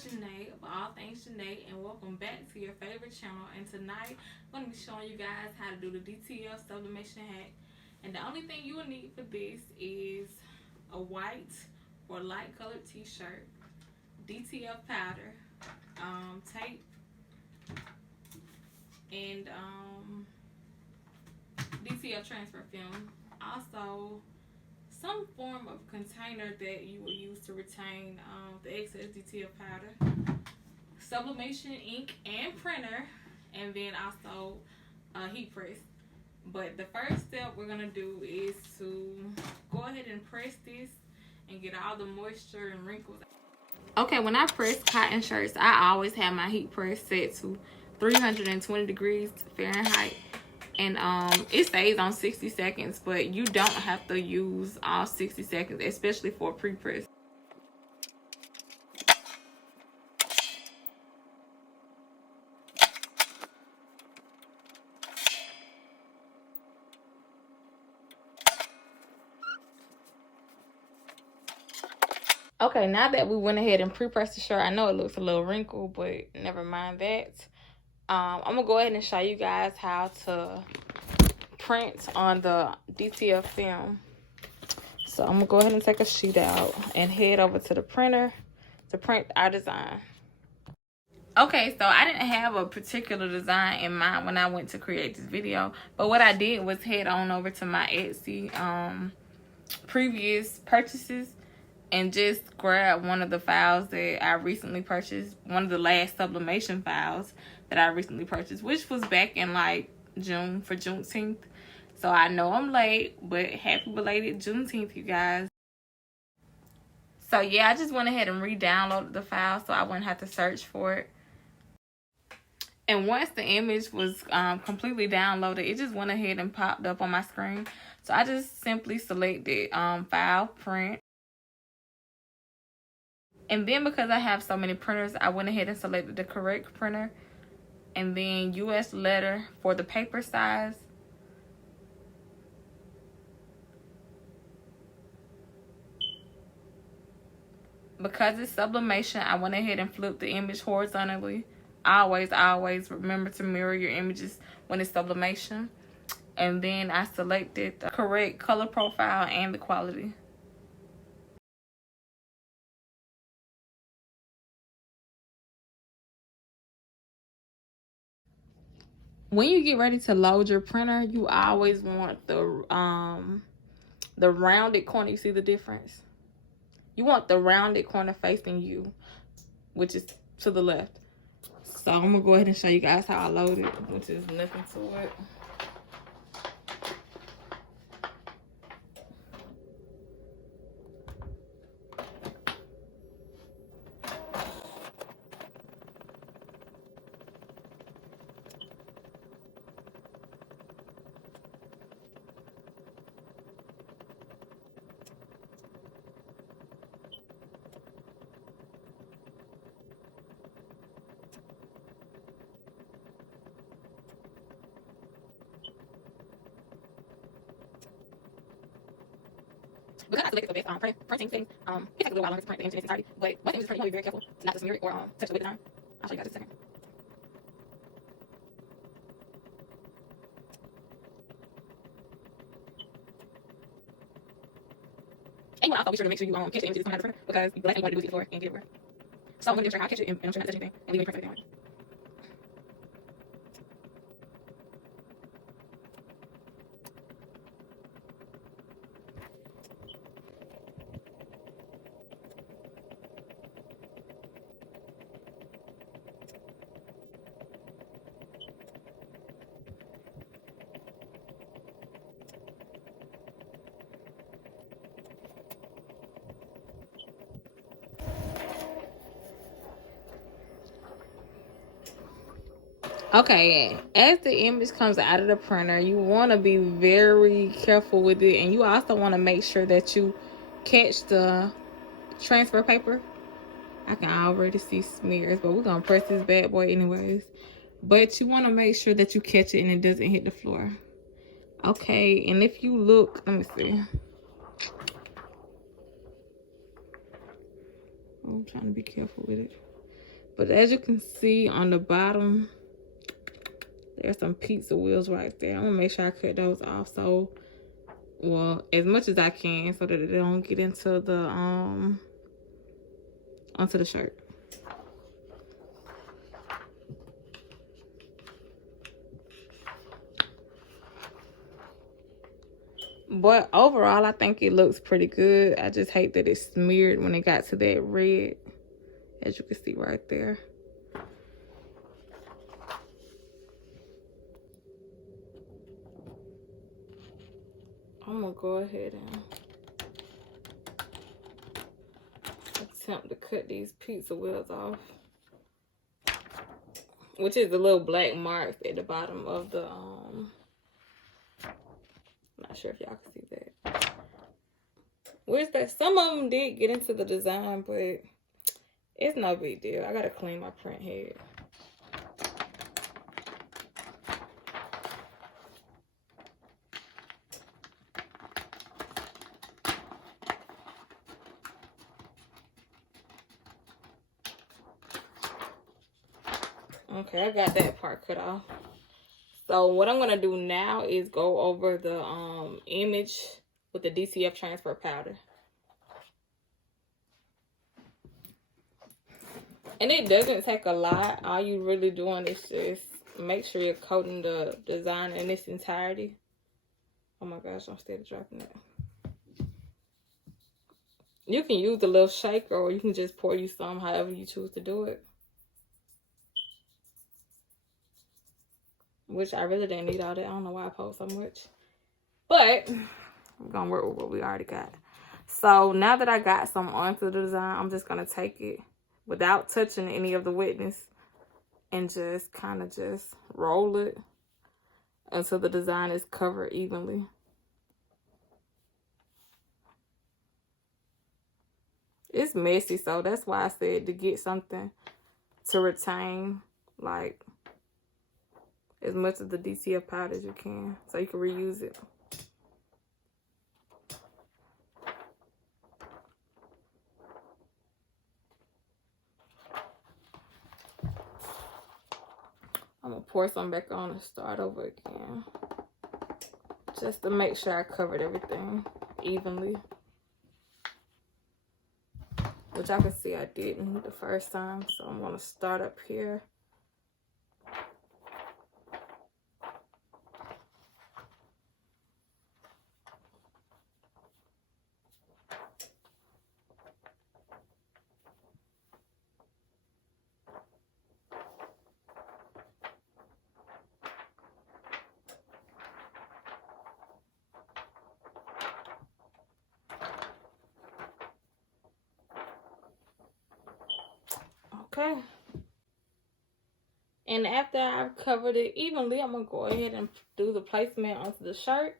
Janae of All Things Janae, and welcome back to your favorite channel. And tonight I'm going to be showing you guys how to do the DTF Sublimation hack. And the only thing you will need for this is a white or light colored t-shirt, DTF powder, tape, and DTF transfer film. Also, some form of container that you will use to retain the excess DTF powder, sublimation ink and printer, and then also a heat press. But the first step we're gonna do is to go ahead and press this and get all the moisture and wrinkles. Okay, when I press cotton shirts, I always have my heat press set to 320 degrees Fahrenheit. And it stays on 60 seconds, but you don't have to use all 60 seconds, especially for a pre-press. Okay, now that we went ahead and pre-pressed the shirt, I know it looks a little wrinkled, but never mind that. I'm gonna go ahead and show you guys how to print on the DTF film. So I'm gonna go ahead and take a sheet out and head over to the printer to print our design. Okay, so I didn't have a particular design in mind when I went to create this video, but what I did was head on over to my Etsy previous purchases and just grab one of the files that I recently purchased, one of the last sublimation files that I recently purchased, which was back in like June for Juneteenth. So I know I'm late, but happy belated Juneteenth, you guys. So yeah, I just went ahead and re-downloaded the file so I wouldn't have to search for it. And once the image was completely downloaded, it just went ahead and popped up on my screen. So I just simply selected file, print. And then because I have so many printers, I went ahead and selected the correct printer. And then US letter for the paper size. Because it's sublimation, I went ahead and flipped the image horizontally. Always remember to mirror your images when it's sublimation. And then I selected the correct color profile and the quality. When you get ready to load your printer, you always want the rounded corner. You see the difference? You want the rounded corner facing you, which is to the left. So I'm gonna go ahead and show you guys how I load it, which is nothing to it. Because I selected the best printing things, it takes a little while longer to print the image in its entirety. But once the image is printed, you want to be very careful not to smear it or touch it with the iron. I'll show you guys in a second. And you want to also be sure to make sure you catch the images coming out of the printer, because the last thing you want to do is get the floor and get it everywhere. So I'm going to demonstrate how I catch it, and I'm trying not to touch anything, and leave it perfectly on it. Okay, as the image comes out of the printer, you want to be very careful with it, and you also want to make sure that you catch the transfer paper. I can already see smears, but we're gonna press this bad boy anyways. But you want to make sure that you catch it and it doesn't hit the floor. Okay, and if you look, let me see. I'm trying to be careful with it. But as you can see on the bottom, there's some pizza wheels right there. I'm gonna make sure I cut those off, so, well, as much as I can, so that they don't get into the onto the shirt. But overall, I think it looks pretty good. I just hate that it's smeared when it got to that red, as you can see right there. I'm gonna go ahead and attempt to cut these pizza wheels off, which is the little black marks at the bottom of the not sure if y'all can see that. Where's that? Some of them did get into the design, but it's no big deal. I gotta clean my print head. Okay, I got that part cut off. So what I'm gonna do now is go over the image with the DTF transfer powder. And it doesn't take a lot. All you really doing is just make sure you're coating the design in its entirety. Oh my gosh, I'm still dropping it. You can use a little shaker, or you can just pour you some, however you choose to do it. Which I really didn't need all that. I don't know why I post so much. But we're gonna work with what we already got. So now that I got some onto the design, I'm just gonna take it without touching any of the wetness and just kind of just roll it until the design is covered evenly. It's messy, so that's why I said to get something to retain like as much of the DTF powder as you can, so you can reuse it. I'm gonna pour some back on and start over again, just to make sure I covered everything evenly. Which I can see I didn't the first time, so I'm gonna start up here. Okay. And after I've covered it evenly, I'm going to go ahead and do the placement onto the shirt.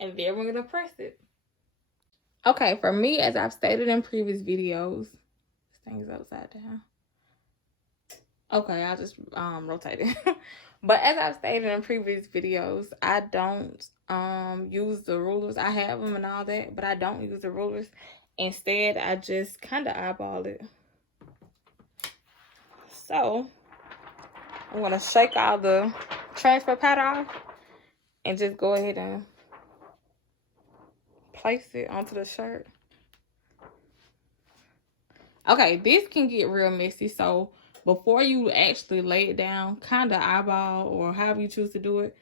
And then we're going to press it. Okay, for me, as I've stated in previous videos, this thing is upside down. Okay, I'll just rotate it. But as I've stated in previous videos, I don't use the rulers. I have them and all that, but I don't use the rulers. Instead, I just kind of eyeball it. So I'm going to shake all the transfer powder off and just go ahead and place it onto the shirt. Okay, this can get real messy, so before you actually lay it down, kind of eyeball or however you choose to do it,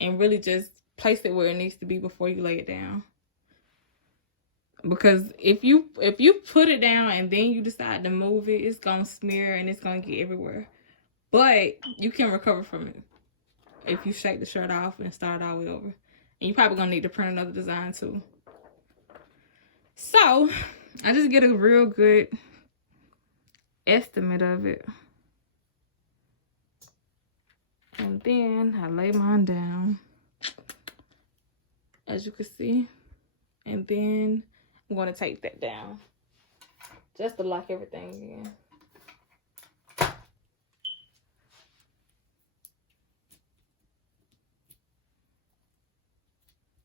and really just place it where it needs to be before you lay it down. Because if you put it down and then you decide to move it, it's gonna smear and it's gonna get everywhere. But you can recover from it if you shake the shirt off and start all the way over. And you're probably gonna need to print another design too. So I just get a real good estimate of it. And then I lay mine down, as you can see. And then I'm going to take that down just to lock everything in.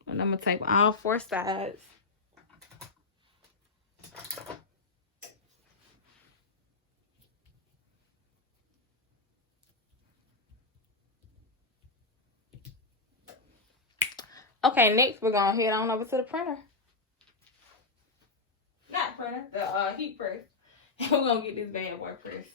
And I'm going to tape all 4 sides. Okay, next we're gonna head on over to the printer. Not printer, the heat press. And we're gonna get this bad boy pressed.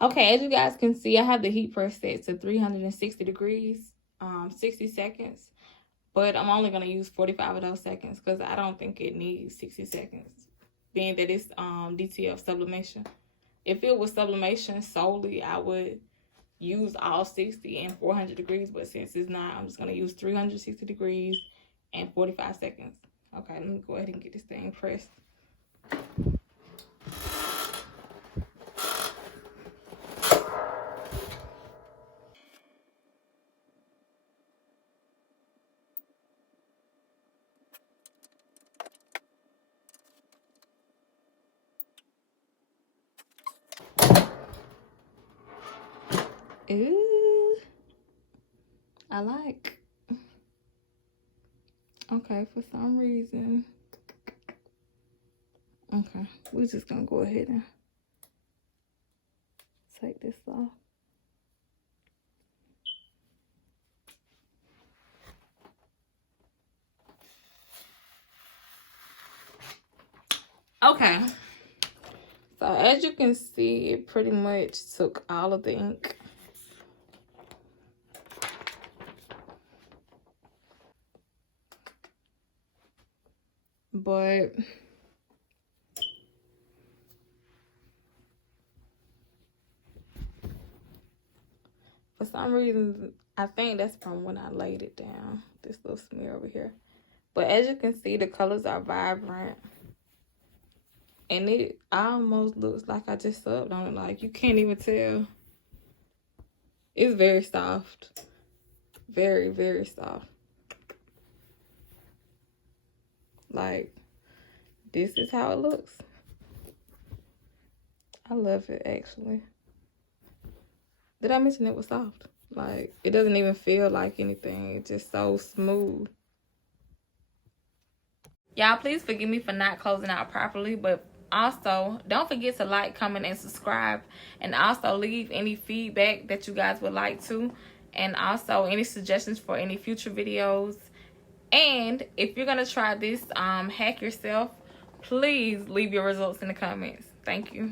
Okay, as you guys can see, I have the heat press set to 360 degrees, 60 seconds. But I'm only going to use 45 of those seconds because I don't think it needs 60 seconds, being that it's DTF Sublimation. If it was sublimation solely, I would use all 60 and 400 degrees. But since it's not, I'm just going to use 360 degrees and 45 seconds. Okay, let me go ahead and get this thing pressed. Ooh, I like. Okay, for some reason. Okay, we're just gonna go ahead and take this off. Okay, so as you can see, it pretty much took all of the ink. But for some reason, I think that's from when I laid it down, this little smear over here. But as you can see, the colors are vibrant. And it almost looks like I just subbed on it. Like, you can't even tell. It's very soft. Very, very soft. Like, this is how it looks. I love it, actually. Did I mention it was soft? Like, it doesn't even feel like anything. It's just so smooth. Y'all, please forgive me for not closing out properly, but also don't forget to like, comment, and subscribe, and also leave any feedback that you guys would like to, and also any suggestions for any future videos. And if you're gonna try this hack yourself, please leave your results in the comments. Thank you.